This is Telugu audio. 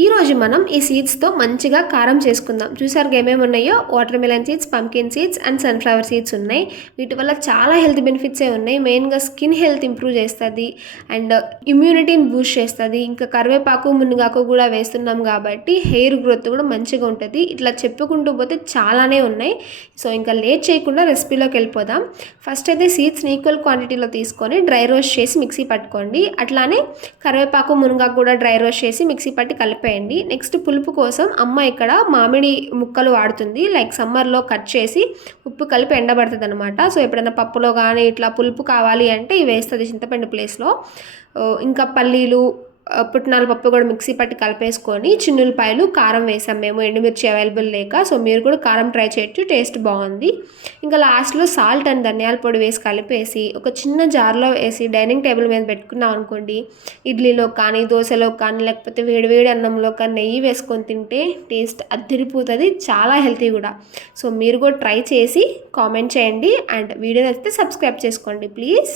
ఈరోజు మనం ఈ సీడ్స్తో మంచిగా కారం చేసుకుందాం. చూసారు ఏమేమి ఉన్నాయో, water melon seeds, pumpkin seeds and sunflower seeds ఉన్నాయి. వీటి వల్ల చాలా హెల్త్ బెనిఫిట్సే ఉన్నాయి. మెయిన్గా స్కిన్ హెల్త్ ఇంప్రూవ్ చేస్తుంది అండ్ ఇమ్యూనిటీని బూస్ట్ చేస్తుంది. ఇంకా కరివేపాకు మునగాకు కూడా వేస్తున్నాం కాబట్టి హెయిర్ గ్రోత్ కూడా మంచిగా ఉంటుంది. ఇట్లా చెప్పుకుంటూ పోతే చాలానే ఉన్నాయి. సో ఇంకా లేట్ చేయకుండా రెసిపీలోకి వెళ్ళిపోదాం. ఫస్ట్ అయితే సీడ్స్ని ఈక్వల్ క్వాంటిటీలో తీసుకొని డ్రై రోస్ట్ చేసి మిక్సీ పట్టుకోండి. అట్లానే కరివేపాకు మునగాకు కూడా డ్రై రోస్ట్ చేసి మిక్సీ పట్టి కలిపేయండి. నెక్స్ట్ పులుపు కోసం అమ్మ ఇక్కడ మామిడి ముక్కలు వాడుతుంది. లైక్ సమ్మర్లో కట్ చేసి ఉప్పు కలిపి ఎండబడుతుంది అనమాట. సో ఎప్పుడైనా పప్పులో కానీ ఇట్లా పులుపు కావాలి అంటే ఇవి వేస్తుంది చింతపండు ప్లేస్లో. ఇంకా పల్లీలు, పుట్నాల పప్పు కూడా మిక్సీ పట్టి కలిపేసుకొని చిన్నులపాయలు, కారం వేసాం మేము, ఎండుమిర్చి అవైలబుల్ లేక. సో మీరు కూడా కారం ట్రై చేయొచ్చు, టేస్ట్ బాగుంది. ఇంకా లాస్ట్లో సాల్ట్ అండ్ ధనియాల పొడి వేసి కలిపేసి ఒక చిన్న జార్లో వేసి డైనింగ్ టేబుల్ మీద పెట్టుకున్నాం అనుకోండి, ఇడ్లీలో కానీ దోశలో కానీ లేకపోతే వేడివేడి అన్నంలో కానీ నెయ్యి వేసుకొని తింటే టేస్ట్ అదిరిపోతుంది. చాలా హెల్తీ కూడా. సో మీరు కూడా ట్రై చేసి కామెంట్ చేయండి అండ్ వీడియో నచ్చితే సబ్స్క్రైబ్ చేసుకోండి ప్లీజ్.